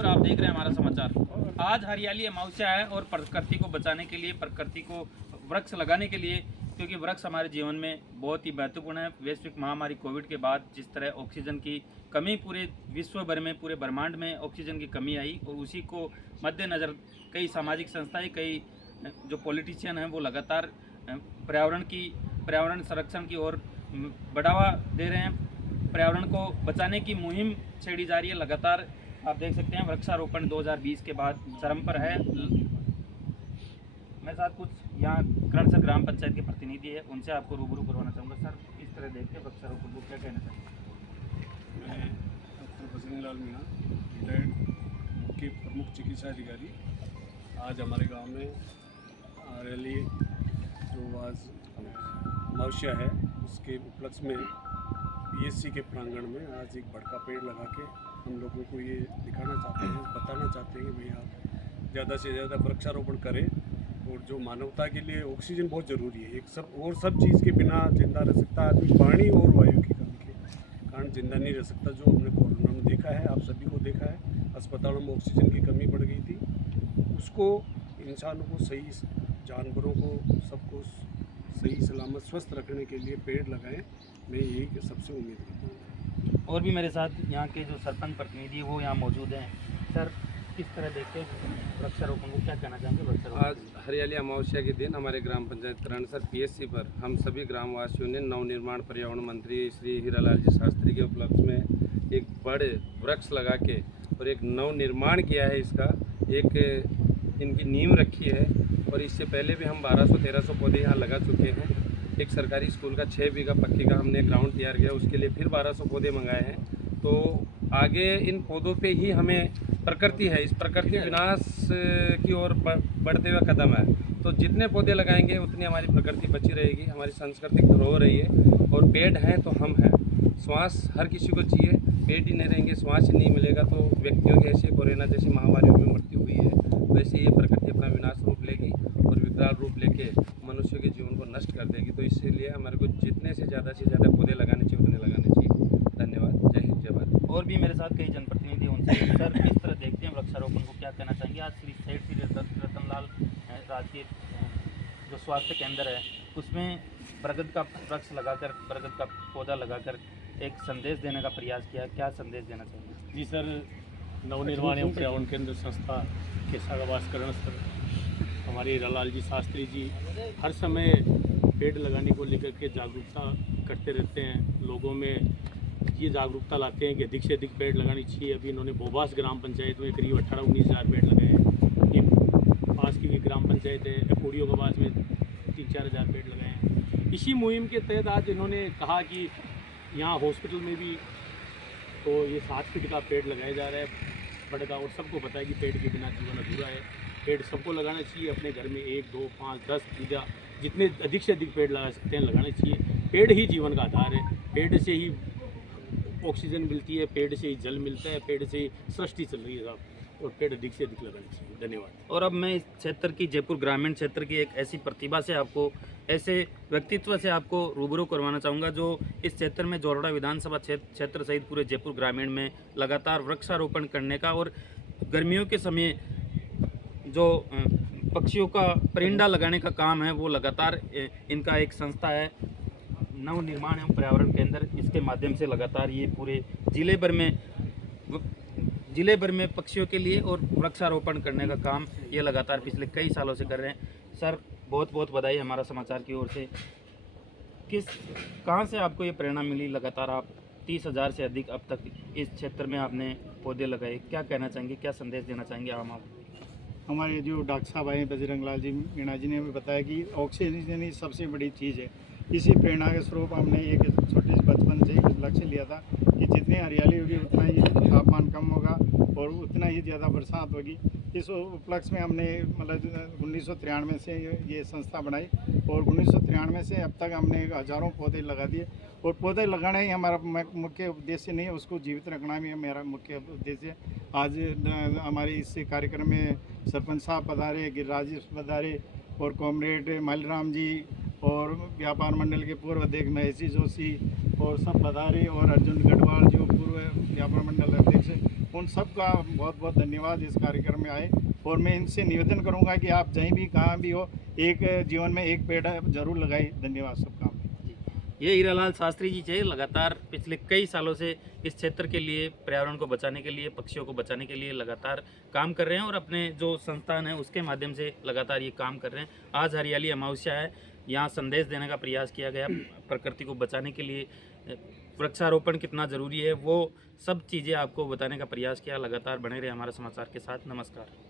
और आप देख रहे हैं हमारा समाचार। आज हरियाली अमावस्या है और प्रकृति को बचाने के लिए, प्रकृति को वृक्ष लगाने के लिए, क्योंकि वृक्ष हमारे जीवन में बहुत ही महत्वपूर्ण है। वैश्विक महामारी कोविड के बाद जिस तरह ऑक्सीजन की कमी पूरे विश्व भर में, पूरे ब्रह्मांड में ऑक्सीजन की कमी आई, और उसी को मद्देनज़र कई सामाजिक संस्थाएं, कई जो पॉलिटिशियन हैं वो लगातार पर्यावरण संरक्षण की ओर बढ़ावा दे रहे हैं। पर्यावरण को बचाने की मुहिम छेड़ी जा रही है लगातार। आप देख सकते हैं वृक्षारोपण 2020 के बाद चरम पर है। मेरे साथ कुछ यहाँ करणसर ग्राम पंचायत के प्रतिनिधि है, उनसे आपको रूबरू करवाना चाहूँगा। सर, इस तरह देखते हैं वृक्षारोपण को, क्या कहना चाहिए? मैं डॉक्टर बजरंगलाल मीणा, रिटायर्ड मुख्य प्रमुख चिकित्सा अधिकारी, आज हमारे गांव में रैली जो आज अमावस्या है उसके उपलक्ष्य में पीएससी के प्रांगण में आज एक बड़का पेड़ लगा के हम लोगों को ये दिखाना चाहते हैं, बताना चाहते हैं कि भैया आप ज़्यादा से ज़्यादा वृक्षारोपण करें। और जो मानवता के लिए ऑक्सीजन बहुत ज़रूरी है, सब चीज़ के बिना जिंदा रह सकता आदमी पानी और वायु की कमी के कारण जिंदा नहीं रह सकता। जो हमने कोरोना में देखा है, आप सभी को देखा है, अस्पतालों में ऑक्सीजन की कमी पड़ गई थी। उसको इंसानों को सही, जानवरों को, सबको सही सलामत स्वस्थ रखने के लिए पेड़ लगाएं, मैं यही सबसे उम्मीद करता हूँ। और भी मेरे साथ यहाँ के जो सरपंच प्रतिनिधि वो यहाँ मौजूद हैं। सर, किस तरह देखते हैं वृक्षारोपण को, क्या कहना चाहेंगे वृक्षारोपण? आज हरियाली अमावस्या के दिन हमारे ग्राम पंचायत करणसर पीएससी पर हम सभी ग्रामवासियों ने नवनिर्माण पर्यावरण मंत्री श्री हीरालाल जी शास्त्री के उपलक्ष्य में एक बड़े वृक्ष लगा के और एक नवनिर्माण किया है। इसका एक इनकी नींव रखी है, और इससे पहले भी हम 1200-1300 पौधे यहाँ लगा चुके हैं। एक सरकारी स्कूल का 6 बीघा पक्की का हमने ग्राउंड तैयार किया, उसके लिए फिर 1200 पौधे मंगाए हैं। तो आगे इन पौधों पे ही हमें प्रकृति है, इस प्रकृति विनाश की ओर बढ़ते हुए कदम है। तो जितने पौधे लगाएंगे उतनी हमारी प्रकृति बची रहेगी, हमारी सांस्कृतिक धरोहर रही है। और पेड़ हैं तो हम हैं। श्वास हर किसी को चाहिए, पेड़ ही नहीं रहेंगे, श्वास ही नहीं मिलेगा तो व्यक्तियों की ऐसे कोरोना जैसी महामारियों में मृत्यु हुई है, वैसे ये प्रकृति अपना विनाश रूप लेगी और विकराल रूप लेके मनुष्य के जीवन को नष्ट कर देगी। तो इसीलिए हमारे को जितने से ज़्यादा पौधे लगाने चाहिए उतने लगाने चाहिए। धन्यवाद। जय हिंद, जय भारत। और भी मेरे साथ कई जनप्रतिनिधि उनसे। सर, किस तरह देखते हैं वृक्षारोपण को, क्या कहना चाहेंगे? आज श्री रतनलाल राजकीय जो स्वास्थ्य केंद्र है उसमें बरगद का वृक्ष लगाकर, बरगद का पौधा लगाकर एक संदेश देने का प्रयास किया। क्या संदेश देना चाहिए? जी सर, नवनिर्माण एवं पर्यावरण केंद्र संस्था के सागावास करणसर हमारे हीरालाल जी शास्त्री जी हर समय पेड़ लगाने को लेकर के जागरूकता करते रहते हैं। लोगों में ये जागरूकता लाते हैं कि अधिक से अधिक पेड़ लगानी चाहिए। अभी इन्होंने बोबास ग्राम पंचायत में करीब 18-19 हज़ार पेड़ लगाए हैं। ये पास की भी ग्राम पंचायत है, एपोडियो के पास में 3-4 हज़ार पेड़ लगाए हैं। इसी मुहिम के तहत आज इन्होंने कहा कि यहाँ हॉस्पिटल में भी तो ये 7 फीट का पेड़ लगाया जा रहा है बड़का। और सबको पता है कि पेड़ के बिना जीवन अधूरा है। पेड़ सबको लगाना चाहिए, अपने घर में 1, 2, 5, 10 बीघा जितने अधिक से अधिक पेड़ लगा सकते हैं लगाने चाहिए। पेड़ ही जीवन का आधार है, पेड़ से ही ऑक्सीजन मिलती है, पेड़ से ही जल मिलता है, पेड़ से ही सृष्टि चल रही है साहब, और पेड़ अधिक से अधिक लगाने चाहिए। धन्यवाद। और अब मैं इस क्षेत्र की, जयपुर ग्रामीण क्षेत्र की एक ऐसी प्रतिभा से आपको, ऐसे व्यक्तित्व से आपको रूबरू करवाना चाहूँगा जो इस क्षेत्र में जोरड़ा विधानसभा क्षेत्र सहित पूरे जयपुर ग्रामीण में लगातार वृक्षारोपण करने का, और गर्मियों के समय जो पक्षियों का परिंदा लगाने का काम है वो लगातार इनका एक संस्था है नवनिर्माण एवं पर्यावरण केंद्र, इसके माध्यम से लगातार ये पूरे जिले भर में पक्षियों के लिए और वृक्षारोपण करने का काम ये लगातार पिछले कई सालों से कर रहे हैं। सर, बहुत बहुत बधाई हमारा समाचार की ओर से। कहाँ से आपको ये प्रेरणा मिली? लगातार आप 30,000 से अधिक अब तक इस क्षेत्र में आपने पौधे लगाए, क्या कहना चाहेंगे, क्या संदेश देना चाहेंगे आम आप? हमारे जो डॉक्टर साहब आए बजरंगलाल जी मीणा जी ने हमें बताया कि ऑक्सीजन ही सबसे बड़ी चीज़ है। इसी प्रेरणा के स्वरूप हमने एक छोटे से बचपन से ही लक्ष्य लिया था कि जितनी हरियाली होगी उतना ही तापमान कम होगा और उतना ही ज़्यादा बरसात होगी। इस उपलक्ष्य में हमने मतलब 1993 से ये संस्था बनाई, और 1993 से अब तक हमने हज़ारों पौधे लगा दिए। और पौधे लगाना ही हमारा मुख्य उद्देश्य नहीं है, उसको जीवित रखना भी मेरा मुख्य उद्देश्य है। आज हमारे इस कार्यक्रम में सरपंच साहब पधारे, गिरिराज जी पधारे, और कॉमरेड मालीराम जी, और व्यापार मंडल के पूर्व अध्यक्ष महेश जोशी और सब पधारे, और अर्जुन गढ़वाल जो पूर्व व्यापार मंडल अध्यक्ष उन सबका बहुत बहुत धन्यवाद इस कार्यक्रम में आए। और मैं इनसे निवेदन करूंगा कि आप जहीं भी कहाँ भी हो, एक जीवन में एक पेड़ जरूर लगाए। धन्यवाद सबका। ये हीरालाल शास्त्री जी थे, लगातार पिछले कई सालों से इस क्षेत्र के लिए, पर्यावरण को बचाने के लिए, पक्षियों को बचाने के लिए लगातार काम कर रहे हैं और अपने जो संस्थान है उसके माध्यम से लगातार ये काम कर रहे हैं। आज हरियाली अमावस्या है, यहाँ संदेश देने का प्रयास किया गया प्रकृति को बचाने के लिए, वृक्षारोपण कितना ज़रूरी है, वो सब चीज़ें आपको बताने का प्रयास किया। लगातार बने रहे हमारे समाचार के साथ। नमस्कार।